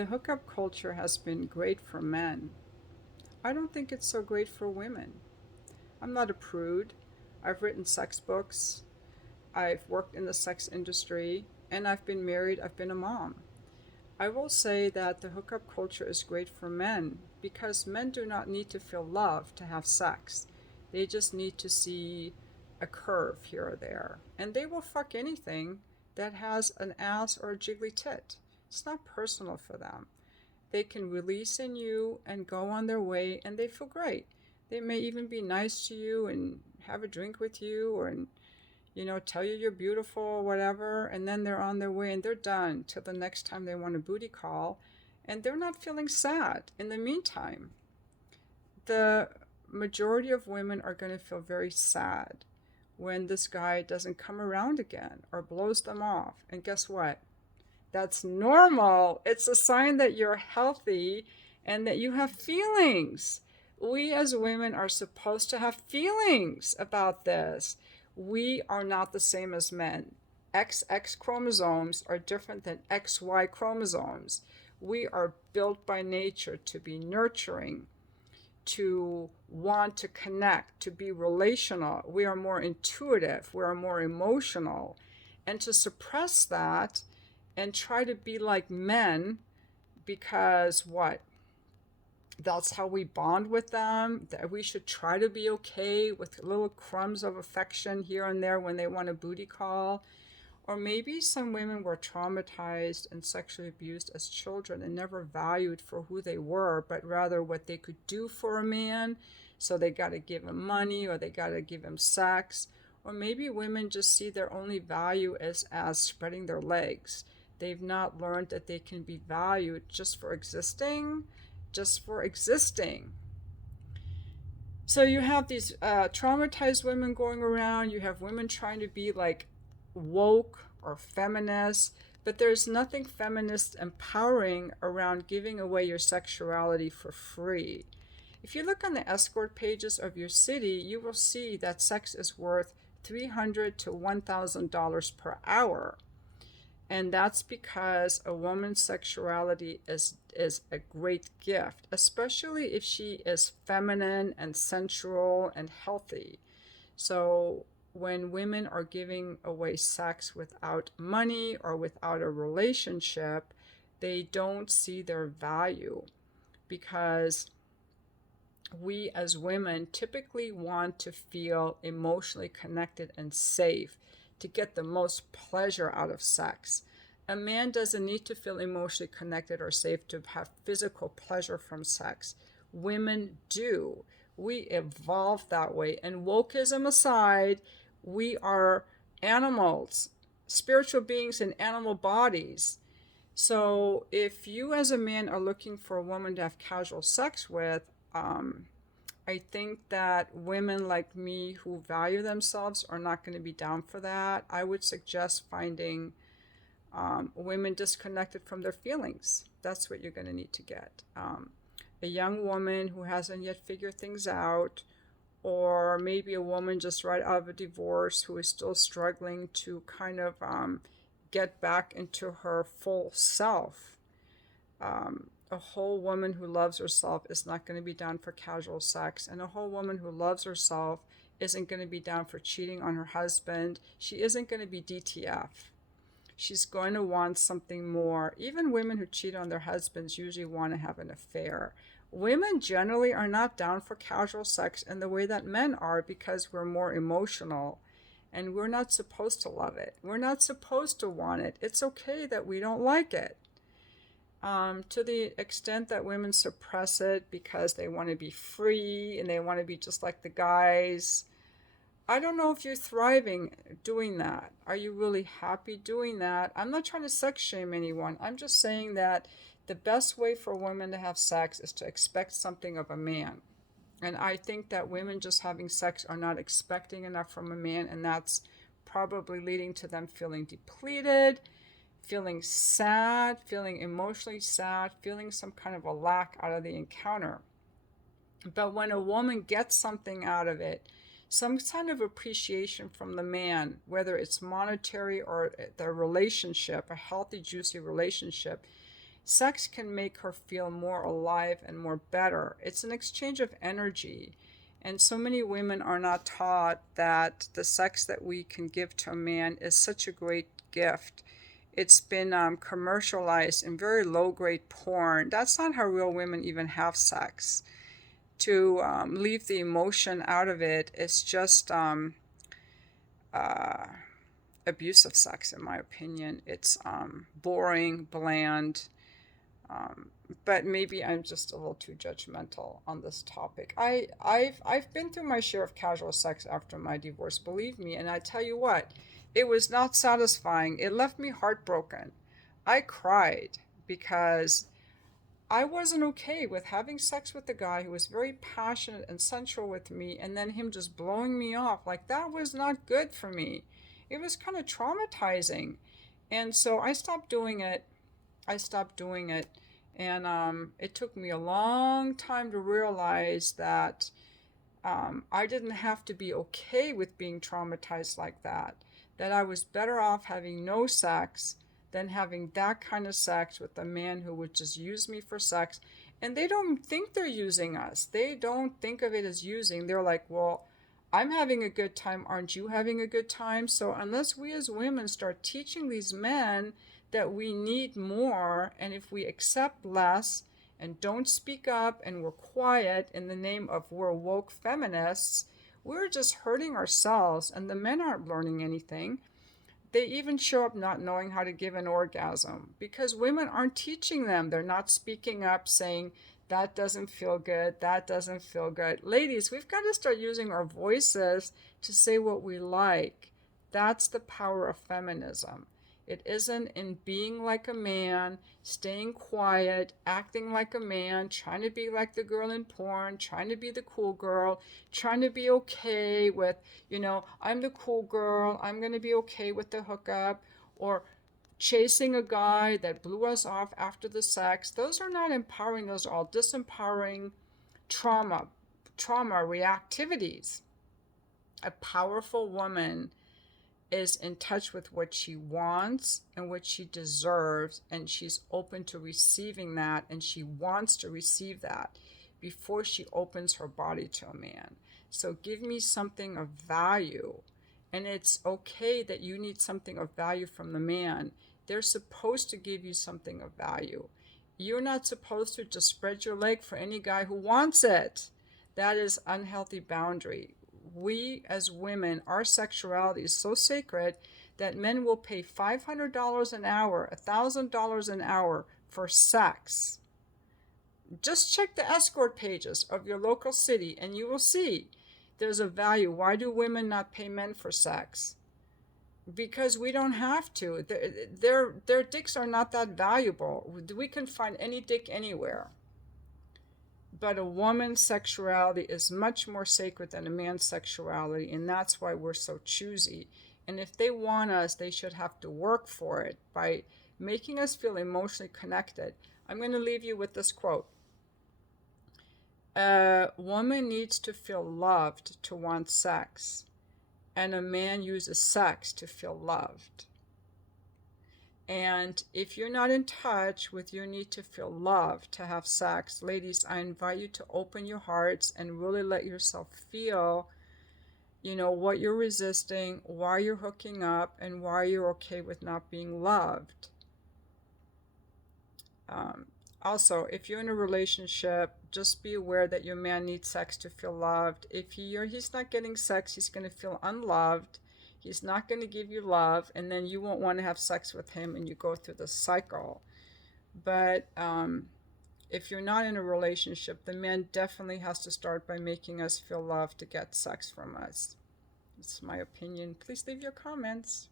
The hookup culture has been great for men. I don't think it's so great for women. I'm not a prude. I've written sex books. I've worked in the sex industry. And I've been married. I've been a mom. I will say that the hookup culture is great for men because men do not need to feel love to have sex. They just need to see a curve here or there. And they will fuck anything that has an ass or a jiggly tit. It's not personal for them. They can release in you and go on their way, and they feel great. They may even be nice to you and have a drink with you, or tell you you're beautiful or whatever, and then they're on their way and they're done till the next time they want a booty call, and they're not feeling sad. In the meantime, the majority of women are going to feel very sad when this guy doesn't come around again or blows them off. And guess what? That's normal. It's a sign that you're healthy and that you have feelings. We as women are supposed to have feelings about this. We are not the same as men. XX chromosomes are different than XY chromosomes. We are built by nature to be nurturing, to want to connect, to be relational. We are more intuitive. We are more emotional. And to suppress that and try to be like men because what? That's how we bond with them. That we should try to be okay with little crumbs of affection here and there when they want a booty call. Or maybe some women were traumatized and sexually abused as children and never valued for who they were, but rather what they could do for a man. So they got to give him money or they got to give him sex. Or maybe women just see their only value as spreading their legs. They've not learned that they can be valued just for existing, just for existing. So you have these traumatized women going around. You have women trying to be like woke or feminist, but there's nothing feminist empowering around giving away your sexuality for free. If you look on the escort pages of your city, you will see that sex is worth $300 to $1,000 per hour. And that's because a woman's sexuality is a great gift, especially if she is feminine and sensual and healthy. So when women are giving away sex without money or without a relationship, they don't see their value because we as women typically want to feel emotionally connected and safe to get the most pleasure out of sex. A man doesn't need to feel emotionally connected or safe to have physical pleasure from sex. Women do. We evolved that way. And wokeism aside, we are animals, spiritual beings in animal bodies. So if you as a man are looking for a woman to have casual sex with, I think that women like me who value themselves are not going to be down for that. I would suggest finding women disconnected from their feelings. That's what you're going to need to get. A young woman who hasn't yet figured things out, or maybe a woman just right out of a divorce who is still struggling to kind of get back into her full self. A whole woman who loves herself is not going to be down for casual sex, and a whole woman who loves herself isn't going to be down for cheating on her husband. She isn't going to be DTF. She's going to want something more. Even women who cheat on their husbands usually want to have an affair. Women generally are not down for casual sex in the way that men are because we're more emotional and we're not supposed to love it. We're not supposed to want it. It's okay that we don't like it. To the extent that women suppress it because they want to be free and they want to be just like the guys, I don't know if you're thriving doing that. Are you really happy doing that? I'm not trying to sex shame anyone. I'm just saying that the best way for women to have sex is to expect something of a man. And I think that women just having sex are not expecting enough from a man, and that's probably leading to them feeling depleted, feeling sad, feeling emotionally sad, feeling some kind of a lack out of the encounter. But when a woman gets something out of it, some kind of appreciation from the man, whether it's monetary or the relationship, a healthy, juicy relationship, sex can make her feel more alive and more better. It's an exchange of energy. And so many women are not taught that the sex that we can give to a man is such a great gift. It's been commercialized in very low grade porn. That's not how real women even have sex. To leave the emotion out of it is just uh, abusive sex, in my opinion. It's boring, bland, but maybe I'm just a little too judgmental on this topic. I've been through my share of casual sex after my divorce, believe me, and I tell you what, it was not satisfying. It left me heartbroken. I cried because I wasn't okay with having sex with a guy who was very passionate and sensual with me, and then him just blowing me off. Like, that was not good for me. It was kind of traumatizing. And so I stopped doing it. I stopped doing it. And it took me a long time to realize that I didn't have to be okay with being traumatized like that. That I was better off having no sex than having that kind of sex with a man who would just use me for sex. And they don't think they're using us. They don't think of it as using. They're like, well, I'm having a good time. Aren't you having a good time? So unless we as women start teaching these men that we need more, and if we accept less and don't speak up and we're quiet in the name of we're woke feminists, we're just hurting ourselves, and the men aren't learning anything. They even show up not knowing how to give an orgasm because women aren't teaching them. They're not speaking up saying, that doesn't feel good, that doesn't feel good. Ladies, we've got to start using our voices to say what we like. That's the power of feminism. It isn't in being like a man, staying quiet, acting like a man, trying to be like the girl in porn, trying to be the cool girl, trying to be okay with, I'm the cool girl, I'm going to be okay with the hookup, or chasing a guy that blew us off after the sex. Those are not empowering. Those are all disempowering trauma reactivities. A powerful woman is in touch with what she wants and what she deserves, and she's open to receiving that, and she wants to receive that before she opens her body to a man. So give me something of value. And it's okay that you need something of value from the man. They're supposed to give you something of value. You're not supposed to just spread your leg for any guy who wants it. That is unhealthy boundary. We as women, our sexuality is so sacred that men will pay $500 an hour, $1,000 an hour for sex. Just check the escort pages of your local city and you will see there's a value. Why do women not pay men for sex? Because we don't have to. Their dicks are not that valuable. We can find any dick anywhere. But a woman's sexuality is much more sacred than a man's sexuality, and that's why we're so choosy. And if they want us, they should have to work for it by making us feel emotionally connected. I'm going to leave you with this quote. A woman needs to feel loved to want sex, and a man uses sex to feel loved. And if you're not in touch with your need to feel loved to have sex, ladies, I invite you to open your hearts and really let yourself feel, what you're resisting, why you're hooking up, and why you're okay with not being loved. Also, if you're in a relationship, just be aware that your man needs sex to feel loved. If he's not getting sex, he's going to feel unloved. He's not going to give you love, and then you won't want to have sex with him, and you go through the cycle. But if you're not in a relationship, the man definitely has to start by making us feel loved to get sex from us. It's my opinion. Please leave your comments.